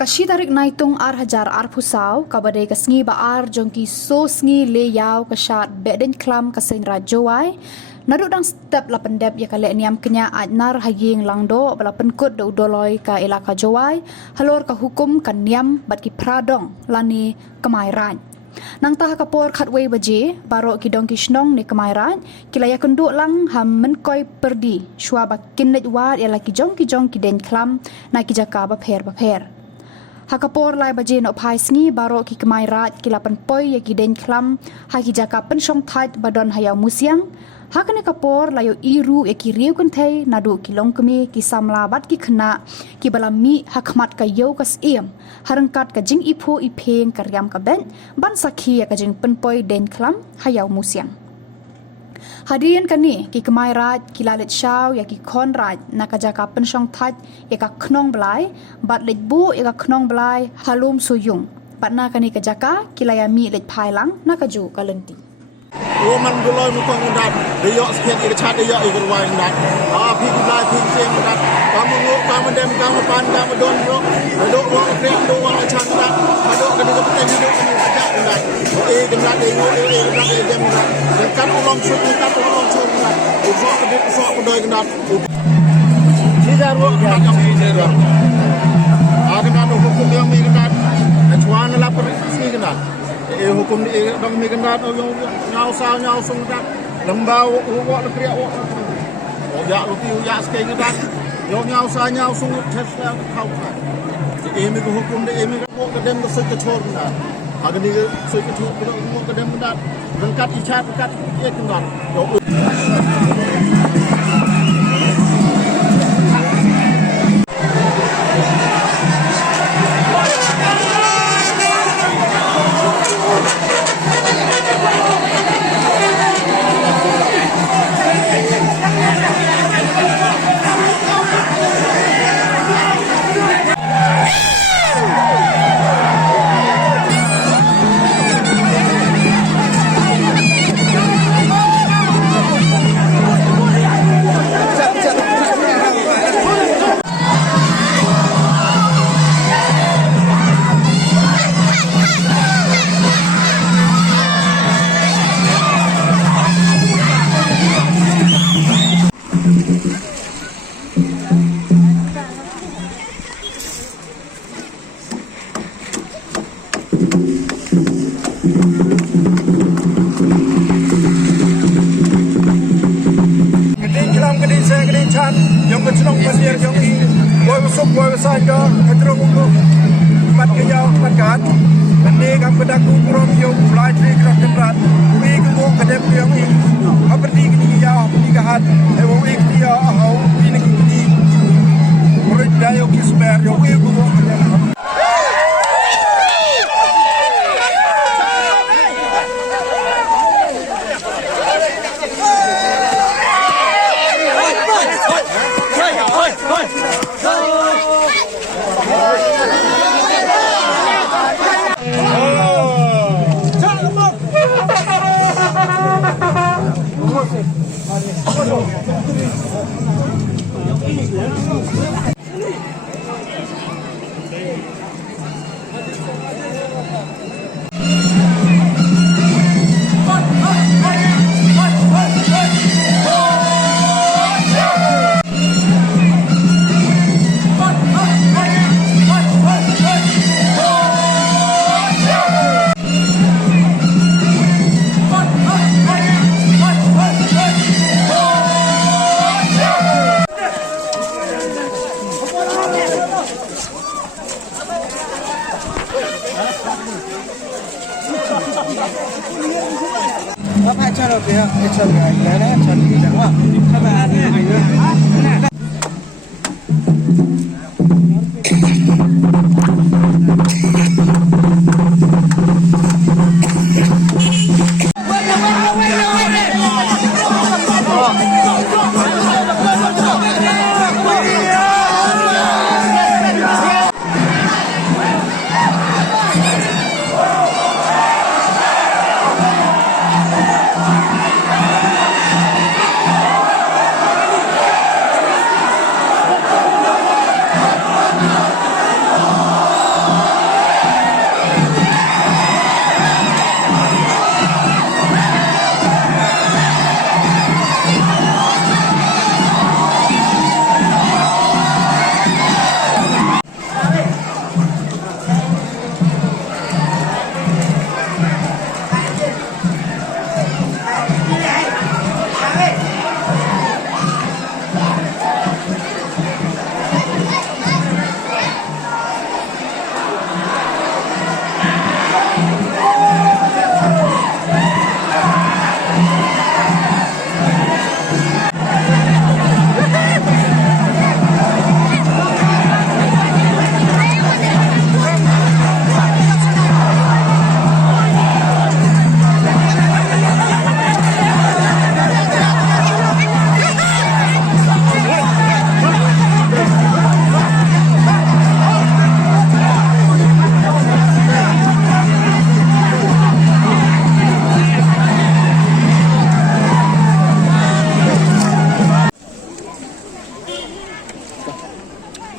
Hakashi tarik naitung ar hajar ar pusau kabadai kasngi ba ar jongki so sngi le yaw kashat beden klam kasen rajowai naduk dang step la pendep ya kale niam kenya adnar haying langdo bala penkut do udoloi ka elaka jowai halor ka hukum kan niam bat ki pradong lani kemairan nang taha kapor khatwei baje baro ki dong ki snong ni kemairan kilaya kenduk lang ham menkoi perdi shwa ba kinnet war ya laki jong ki den klam na ki jaka ba pher Hakapor lai baje no pai sngi baro ki kemai rat ki lapan poi ya ki den klam ha ki jaka pen shong thait badon hayau musiang hakane kapor layo iru ya ki riu kan thai nadu ki long kemi ki samla bat ki khna ki balami hakmat ka yo kas em harangkat ka jing ipo ipeng karyam ka ben ban sakhi ya ka jing pen poi den klam hayau musiang Hadirin kani ki kemai rat ki lalit shaw ya ki kon rat nakajaka penshong that ya ka knong blai bat let bu ya ka knong blai halum suyung patna kani kajaka ki layami let phai lang nakaju kalenti Woman duloi mukong ndat deyok sekian ira chat deyok ikut wai ndat pigi blai pigi sem ndat kamu nguk kamu dem kamu pan kamu don yok dok wong krem do wong chan ndat dok kene ko peten dok kene ajak ndat ndat ndat dem ndat kan ulong sut ndat ndat usok kede usok kodoi ndat sijar wo ndat sijar agana no hukum yang mi ndat chwan la per sini ndat hukum di dong mi kendat nyau sao nyau sung dat lembau wok le kriak wok ya lu tiu ya skei kendat yo nyau sa nyau sung tes khau khat di mi ko hukum di mi wok kedem ko sik chor kendat agani sik chor ko wok kedem kendat rengkat ichat kat ye kendat yo Yang kecelok pasir yang ini, boy besok boy besar ke kecelok untuk mat kejauh mat kat, ini kami berdaku kurang yang flight tree kerap tempat, we kemuk kedep yang ini, apa pergi kini jauh pergi kehat, we dia ahau ini kini, murid daya kismer yang we kemuk kedep. Apa cara dia? Cara dia, cara dia. Wah, apa ada?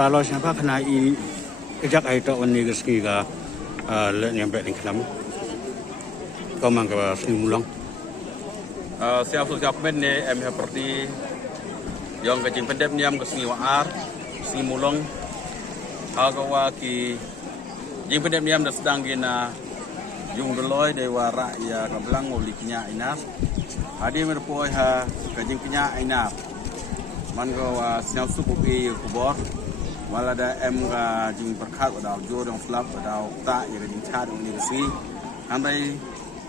Palo siapa kena i ejak itu oni geski ga le nyampe di kelam. Kau mangga sini mulang. Siap men ni seperti yang kecing pendep niam ke sini waar, sini mulang. Agawa ki jing pendep niam dah sedang gina yung doloi dewa ya kablang uliknya inas. Hadi merpoi ha kecing kenya inas. Man gawa siap suku ki kubor. Wala da ga jing perkat wadau jorong flap wadau tak ya kecing chat ni besi. Andai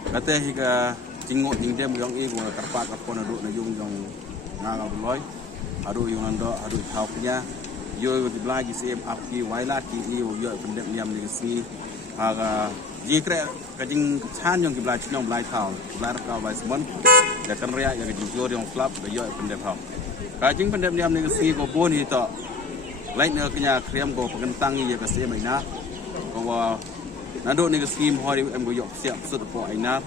kata hingga jingot jing dem yang guna terpat kapon aduk na yung ngagal doloi. Aduh yung nando aduh taupnya. Yo di belagi sem api wailat ki yo pendek niam ni si aga jikre kajing chan yang ki belagi nyong belai tau belar kau bai semon da kan ria ya kajing yo yang flap da yo pendek tau kajing pendek niam ni si ko bon hi to lain ne kenya krem ko pengentang ya ka sem aina ko wa nado ni si mo ri em go yo siap sut po aina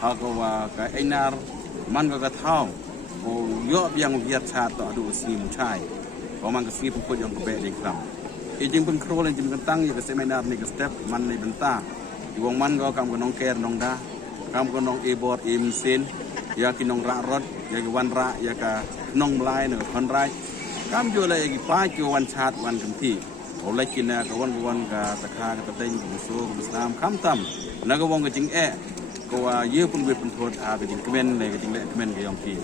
ha ko wa ka ainar man ga tau ko yo biang biat chat to adu si mu chai Komang ke sini pun yang kebek di kelam. Ijing pun kerol yang jim kentang ya keseminar ni ke step man ni bentah. Iwang man kau kamu nong care nong dah, kamu nong e-board e-mesin, ya kinong rak rod, ya ki wan rak, ya ka nong melai nong konrai. Kamu jual lagi pagi wan chat wan kenti. Oleh kina kawan ka takha ka tadeng musuh Islam kam tam. Naga wong ke jing kau ye pun ber pun thot ke jing kemen le ke jing le kemen ke yong ki.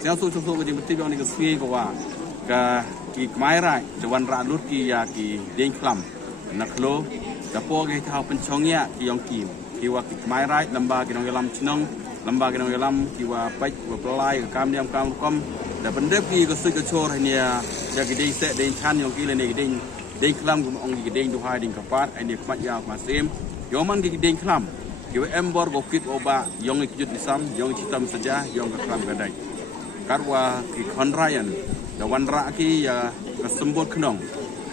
Siang su ke jing betul yang ni ke sini kau ka ki kmai rai jawan ra lut ki ya ki ding klam naklo da po ge thau pen chong ya ki yong ki wa ki kmai rai lamba ki nong yalam chnong lamba ki nong yalam ki wa pai wa plai ka kam niam kam kom da pendep ki ko su ko chor ni ya ki ding se ding chan yong ki le ni ding klam ko ong ki ding du hai ding kapat ai ni kmat ya ma sem yoman ki ding klam ki wa embor go kit oba yong ki jut disam yong citam saja yong ka klam gadai karwa ki konrayan da wan ra ki ya kesembut knong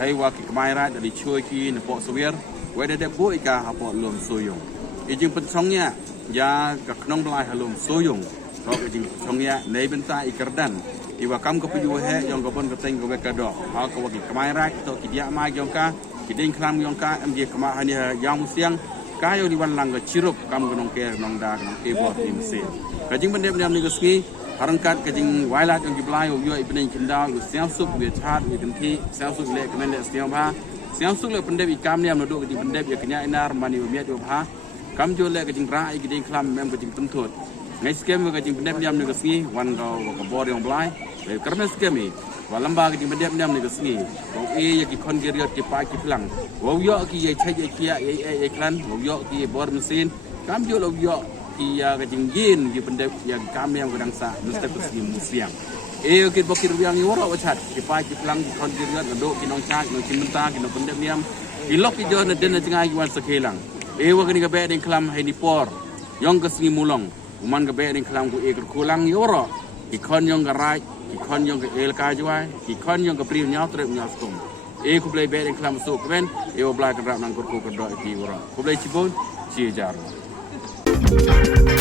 hai wa ki kmai ra dari chui ki na po sawir we de bu ka ha po lom soyong i jing pen song ya ya ka knong blai ha lom soyong ro ki jing song ya nei benta i kerdan i wa kam ko pu he yong ko bon ko teng ko we ka do ha ko wa ki kmai ra to ki dia ma yong ka ki ding klam yong ka em je kma ha ni yang siang ka yo di wan lang ga chirup kam ko nong ke nong da nong e bo ti mse ka jing ben dem ni ko ski Harangkat kajing wailat yang dibelah yo ipening kendal yo siang sup yo chat yo kenti siang sup le kemen le siang ba siang sup le pendep ikam ni am nodok kajing pendep yo kenya inar mani yo miat yo ba kam jo le kajing ra kajing klam mem kajing temthut ngai skem kajing pendep ni am ni kasni wan go ko bor yang blai le karme skemi walamba kajing pendep ni am ni kasni ko e ki kon geriot ki pa ki plang wo yo ki ye chai ye kia ye klan wo yo ki bor mesin kam jo lo yo ya kajing yin ki pendep ya kami yang kadang sa mesti pasti musiang kit bokir yang yoro wachat ki pai ki plang ki kon kirgat ndo ki nong chat no cinta ki no pendep niam ki lok ki jona den jengai ki wan sekelang wa kani ka be den klam hai ni por yong ka sni mulong uman ka be den klam ku kulang yoro ki kon yong ka rai ki kon yong ka el ka jwai ki kon yong ka pri nyau trep nyau stum ku play be den klam su kwen wa bla ka rap nang ko do ki woro ku play cibon ci jar Thank you.